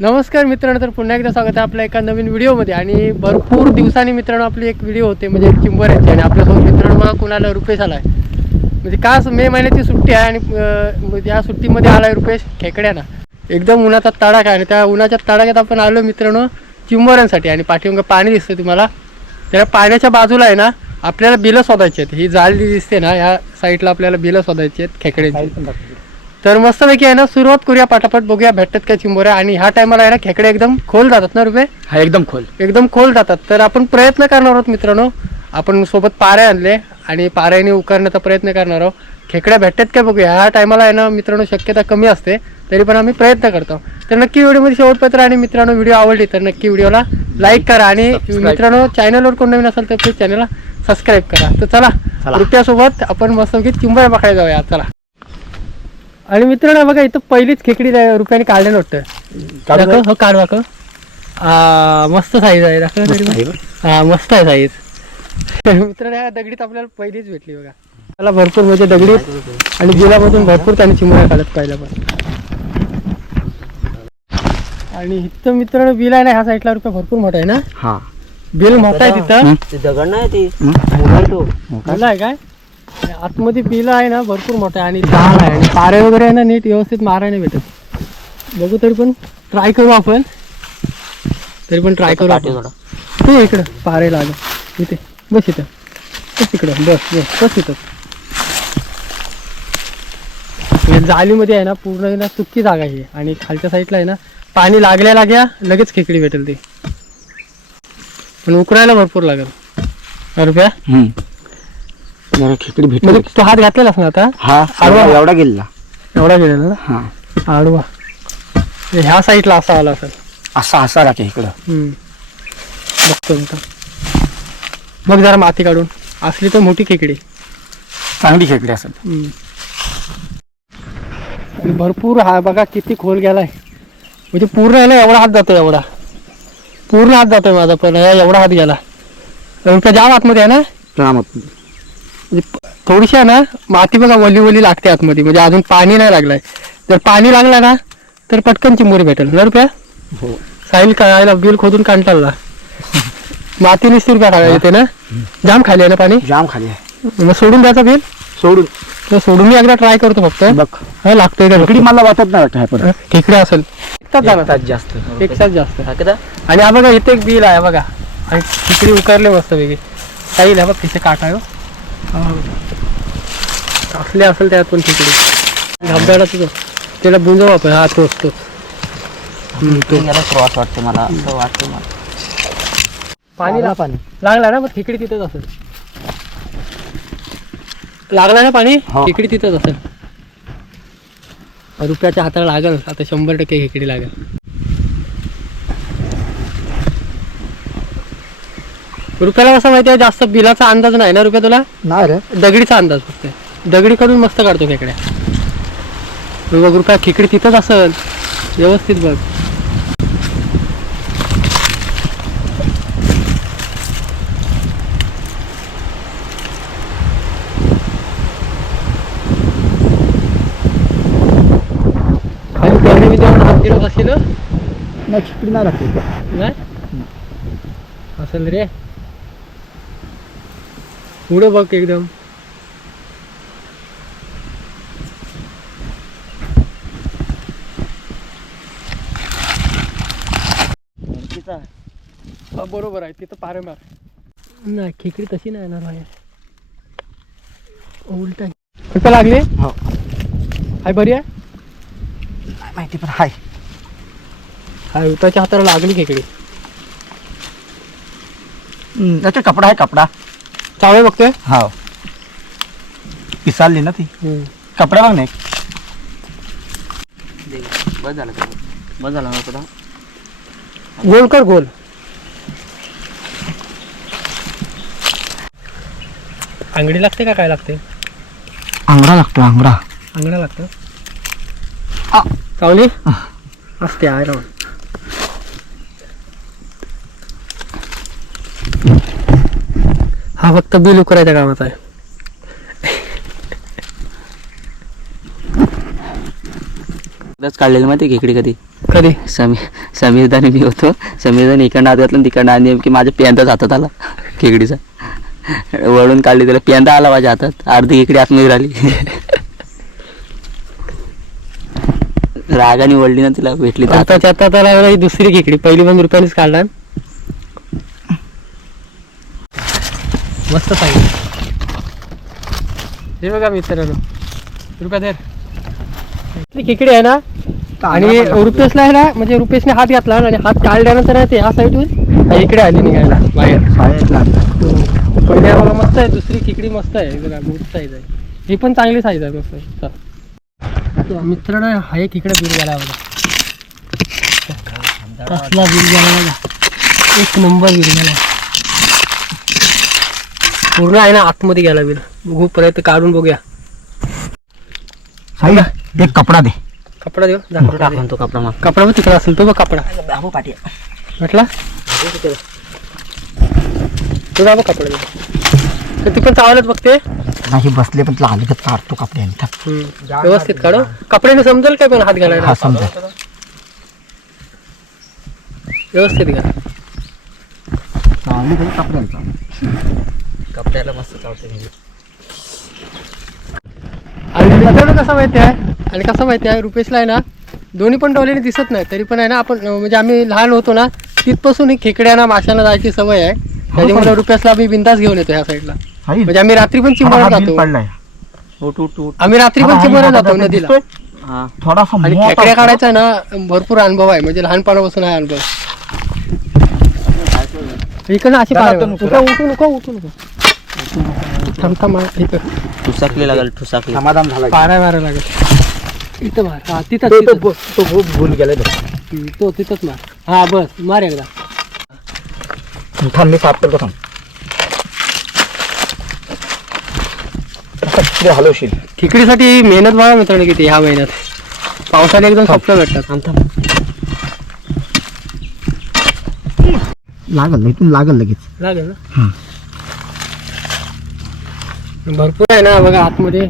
नमस्कार मित्रांनो तर पुन्हा एकदा स्वागत आहे आपल्या एका नवीन व्हिडिओमध्ये. आणि भरपूर दिवसांनी मित्रांनो आपली एक व्हिडिओ होते म्हणजे चिंबऱ्यांची आणि आपल्यासोबत मित्रांनो मला कुणाला रुपेश आला आहे म्हणजे का मे महिन्याची सुट्टी आहे आणि म्हणजे या सुट्टीमध्ये आला आहे रुपेश? खेकड्याना एकदम उन्हाचा तडाखा आहे आणि त्या उन्हाच्या तडाख्यात आपण आलो मित्रांनो चिंबोऱ्यांसाठी आणि पाठीमागं पाणी दिसतं तुम्हाला. त्या पाण्याच्या बाजूला आहे ना आपल्याला बिलं शोधायची आहेत. ही जाळी दिसते ना या साईडला आपल्याला बिलं शोधायची आहेत खेकड्यांची. तर मस्तपैकी आहे ना सुरुवात करूया पाठापाठ बघूया भेटतात का चिंबोऱ्या. आणि ह्या टायमाला आहे ना खेकडे एकदम खोल जातात ना रुपये हा एकदम खोल. एकदम खोल जातात तर आपण प्रयत्न करणार आहोत मित्रांनो. आपण सोबत पारे आणले आणि पाऱ्याने उकारण्याचा प्रयत्न करणार आहोत. खेकड्या भेटतात का बघूया. ह्या टायमाला आहे ना मित्रांनो शक्यता कमी असते. तरी पण आम्ही प्रयत्न करतो. तर नक्की व्हिडिओमध्ये शेवटपर्यंत आणि मित्रांनो व्हिडिओ आवडली तर नक्की व्हिडिओला लाईक करा. आणि. मित्रांनो चॅनलवर कोण नवीन असेल तर प्लीज चॅनलला सबस्क्राईब करा. तर चला. रुपयासोबत आपण मस्त चिंबऱ्या पकडायला जाऊया. चला. आणि मित्रांनो बघा इथं पहिलीच खेकडी जा- रुपयाने काढलेलं वाटतं दाखव हो काढ दाखव. आ, मस्त साईज आहे दाखव तरी पण. हा मस्त आहे साईज मित्रांनो ह्या दगडीत आपल्याला पहिलीच भेटली बघा. त्याला भरपूर म्हणजे दगडीत आणि बिलामधून भरपूर त्याने चिमुळ्या काढत पाहिलं पण आणि इथं मित्रांनो बिल आहे ना ह्या साईडला रुपये भरपूर मोठा आहे ना? हा. बिल मोठा आहे तिथं. ते दगड नाही ती. मोबाईल तो. बिल आहे काय? आणि आतमध्ये बिल आहे ना भरपूर मोठा आहे आणि लहान आहे. आणि पारे वगैरे आहे ना नीट व्यवस्थित मारायला भेटत. बघू तरी पण ट्राय करू आपण. तरी पण ट्राय करू आपण. थोडा तू इकडं पारे लाग इथे. बस इथं. बस तिकडं बस बस बस इथं. हे जाळीमध्ये आहे ना पूर्ण आहे ना चुक्की जागा आहे. ही. आणि खालच्या साईडला आहे ना पाणी लागल्या लाग्या लगेच खेकडी भेटेल ती. पण उकरायला भरपूर लागेल. हा रुपया जरा खेकडी भेट म्हणजे तो हात घातलेलास ना आता? हा आडवा. एवढा एवढा गेला एवढा गेलेला? ना हा. आडवा. ह्या साईडला असा आला असेल. असा असा राहते इकडं. हम्म. बघतो मी. बघ जरा माती काढून. असली तर मोठी खेकडी. चांगली खेकडी असत. आणि भरपूर हा बघा किती खोल गेलाय. म्हणजे पूर्ण आहे ना एवढा हात जातोय एवढा. पूर्ण हात जातोय माझा पण. हा एवढा हात गेला. रुपया जाम आतमध्ये आहे ना? थोडीशी आहे ना माती बघा वली वली लागते आतमध्ये म्हणजे अजून पाणी नाही लागलंय. जर पाणी लागलं ना तर पटकन चिंबोरी भेटेल. ना रुपया? हो. साहिल काढायला बिल खोदून काढताला माती निसती रुपया टाकायला येते ना? जाम खाली आहे ना पाणी? जाम खाली आहे. मग सोडून द्यायचं बिल? सोडून. तर सोडून मी एकदा ट्राय करतो फक्त. बघ. हा लागतोय का खेकडी मला वाटत नाही वाटत हा, असेल. एकटाच जास्त. एकटाच जास्त. आणि हा बघा इथे एक बिल आहे बघा. आणि खिचडी उकारले मस्त वेगळी. काही नाही बघ तिथे काटा आहे. असले असेल त्यात पण धबधडा तुझं त्याला बुंजव आपण हा तो. याला क्रॉस वाटते मला असं वाटतं मला. पाणी ला पाणी? लागला ना मग खिकडी तिथंच असेल. लागला ना पाणी? हो. खिकडी तिथंच असेल. रुपयाच्या हाताला लागल आता शंभर टक्के खेकडी लागेल. रुपयाला कसं माहिती आहे? जास्त बिलाचा अंदाज नाही ना रुपया तुला? नाही रे. दगडीचा अंदाज फक्त. दगडी काढून मस्त काढतो खेकड्या बघ रुपया खेकडी तिथंच असेल. व्यवस्थित बघ. असेल रे. पुढे बघ एकदम. हा, बरोबर आहे तिथं पारे मार. नाही खेकडी तशी नाही येणार बाहेर. उलट. कुठं लागली? हो. हाय बरी आहे? नाही माहिती पण हाय. हाय उताच्या हाताला लागली खेकडी. हम्म, याचा कपडा आहे कपडा. चावळे बघतोय? हा पिसालली ना ती. कपडा बघ नाही बस झालं का बस झालं ना गोल कर गोल. आंगडी लागते का काय लागते? आंगडा लागतो आंगडा अंगडा लागतं. चावली असते आहे राव हा फक्त बिल उकरायच्या कामाचा आहे. काढलेलं माहिती खेकडी कधी? कधी? समी समीरदाने मी होतो. समीरदाने इकडनं हात घातला तिकडनं आणि नेमकी माझ्या पेंदाच हातात आला. खेकडीचा वळून काढली त्याला पेंदा आला माझ्या हातात. अर्धी खेकडी आतमध्ये राहिली. रागाने वळली ना तिला भेटली तर. आताच्या आता तर ही दुसरी खेकडी पहिली पण रुपयानेच काढला. मस्त पाहिजे. हे बघा मित्रांनो रुपया धर खेकडी आहे ना? आणि रुपेशला आहे ना म्हणजे रुपेशने हात घातला आणि हात काढल्यानंतर आहे ते ह्या साईडवर इकडे आली निघायला. बाहेर पहिले बघा मस्त आहे दुसरी खेकडी मस्त आहे. बघा मोठी साईज आहे. ही पण चांगली साईज आहे मस्त आहे. मित्रांनो हा एक इकडे बिल गेला बघा कसला बिल गेला बघा एक नंबर बिल गेला पूर्ण आहे ना आतमध्ये गेला बिल बघू प्रयत्न काढून बघूया. साई एक कपडा दे. कपडा देऊ? टाकून तो कपडा माग कपडा पण तिकडे असेल तो बघ कपडा. म्हटला? तो बघ कपडा दे ती पण चावलच बघते. नाही बसले पण तुला आले तर काढतो कपड्याने. व्यवस्थित काढो. कपड्याने समजेल काय पण हात घालायला? हा समजा व्यवस्थित चांगली तरी कपड्यांचा. कपड्याला मस्त चालते आणि मित्रांनो कसं माहिती आहे? आणि कसं माहिती आहे? रुपेशला आहे ना दोन्ही पण डोळ्याने दिसत नाही तरी पण आहे ना आपण म्हणजे आम्ही लहान होतो ना तिथपासून ही खेकड्यांना माशांना जायची सवय आहे. त्याच्यामुळे रुपेशला आम्ही बिंदास घेऊन येतो ह्या साईडला साई म्हणजे आम्ही रात्री पण हा बिल जातो. आम्ही रात्री पण हा, हा, जातो हा, नदीला? हा. थोडासा आणि खेकड्या. काढायचा ना भरपूर अनुभव आहे. म्हणजे लहानपणापासून आहे. अनुभव इकडनं अशी नको. उठू. उठू नको उठू नको थांब थांब इथं. ठुसाकली लागल ठुसाकली. समाधान झाला. पारा मारा लागेल. इथं मार. हा तिथं तो- भू- भूल गेलाय बघ. तो तिथंच मार. हा बस मार एकदा. थांब मी साफ करतो थांब. आता तिकडे हलवशील. खेकडीसाठी मेहनत बघा मित्रांनो किती ह्या महिन्यात. पावसाने एकदम सोपं भेटतात. लागल इथून लागल लगेच. लागेल ना? भरपूर आहे ना बघा आतमध्ये.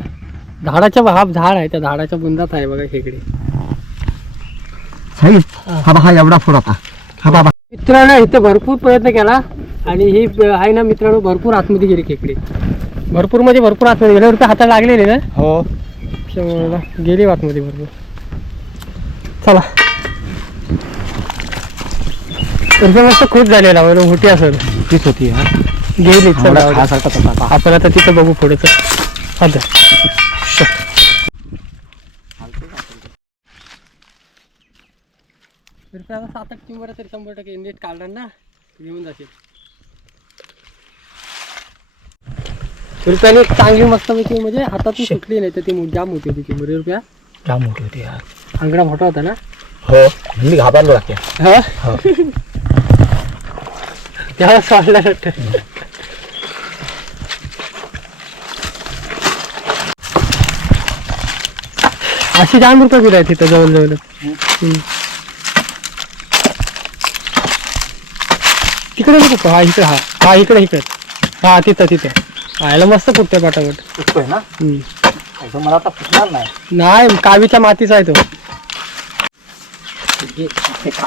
झाडाच्या हा झाड आहे त्या झाडाच्या बुंदात आहे बघा खेकडी. हा. बा हा एवढा फोड आता हा बाबा मित्रांनो इथं भरपूर प्रयत्न केला आणि ही आहे ना मित्रांनो भरपूर आतमध्ये गेली खेकडी. भरपूर म्हणजे भरपूर आतमध्ये गेल्या रुपये हाताला लागलेली ना? हो. गेली आतमध्ये भरपूर. चला. रुपये मस्त खुश झालेला मोठी असेल. तीच होती हा. गेली चला. होता. आपण आता तिथं बघू पुढेच आता सात आठ चिंबर तरी शंभर टक्के नीट काढणार ना. घेऊन जाशील. रुपयाने चांगली मस्त पैकी म्हणजे हातातून सुटली नाही तर ती जाम होती चिंबर रुपया. जाम मोठी होती हा. अंगडा मोठा होता ना? हो मी घाबरलो लागते हा? हो. त्याला सोडला वाटतं. अशी जाम रुपये बिल आहे तिथं जवळ जवळ? तिकडे नको का? हा इकडे हा. हा इकडे इकडे. हा तिथं तिथं. हा याला मस्त फुटतोय पाटापट. फुटतोय ना? हम्म. असं मला आता फुटणार नाही. नाही कावीच्या मातीचा आहे तो.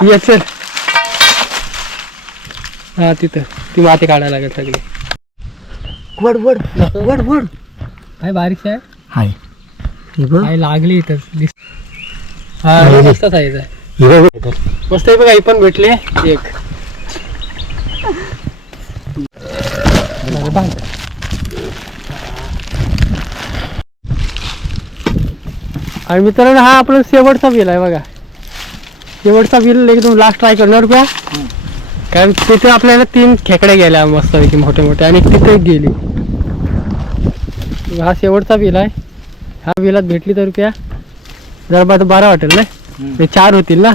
ये चल. हा तिथं. ती माती काढायला लागेल सगळी. वड वड. वड वड. काय बारीक आहे हाय. हे बघ काय लागली हा. मस्त साईज आहे हे बघ इथं. मस्त आहे बघा ही पण भेटली एक बांध. आणि मित्रांनो हा आपला शेवटचा बिल आहे बघा शेवटचा बिल एकदम लास्ट ट्राय करणार रुपया कारण तिथे आपल्याला तीन खेकड्या गेल्या मस्तपैकी मोठे मोठे आणि तिथे गेली हा शेवटचा बिल आहे ह्या बिलात भेटली तर रुपया. जरा बा- बरं वाटेल ना? ते चार होतील ना?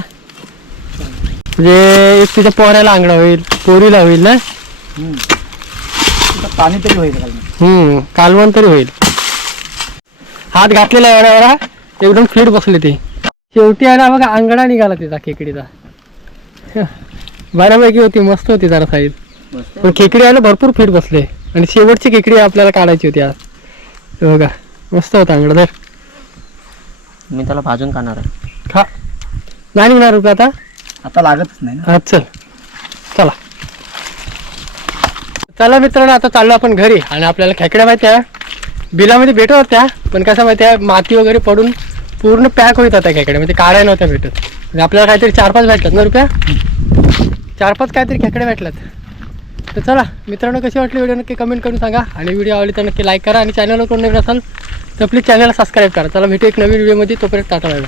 म्हणजे एक तुझ्या पोऱ्याला अंगडा होईल पोरीला होईल ना? पाणी तरी होईल? हम्म कालवण तरी होईल. हात घातलेला एवढ्या एवढा एकदम फिट बसले ते. शेवटी आहे ना बघा अंगडा निघाला तिचा खेकडीचा. बऱ्यापैकी होती मस्त होती जरा साईज. पण खेकडी आहे ना भरपूर फिट बसले. आणि शेवटची खेकडी आपल्याला काढायची होती आज. हे बघा. मस्त होता अंगडा तर मी त्याला भाजून खाणार आहे. खा. नाही निघणार रुपये आता? आता लागतच नाही ना. हा चल. चला. चला मित्रांनो आता चाललो आपण घरी. आणि आपल्याला खेकड्या माहिती आहे बिलामध्ये भेटत होत्या पण कसं माहिती आहे माती वगैरे पडून पूर्ण पॅक होत होत्या खेकड्या म्हणजे काढायला नव्हत्या भेटत. म्हणजे आपल्याला काहीतरी चार पाच भेटतात ना रुपया? चार पाच काहीतरी खेकड्या भेटल्यात. तर चला मित्रांनो कशी वाटली व्हिडिओ नक्की कमेंट करून सांगा. आणि व्हिडिओ आवडली तर नक्की लाईक करा आणि चॅनलवर कोण नवीन असाल तर प्लीज चॅनलला सबस्क्राईब करा. चला भेटू एक नवीन व्हिडिओमध्ये तोपर्यंत टाटा बाय.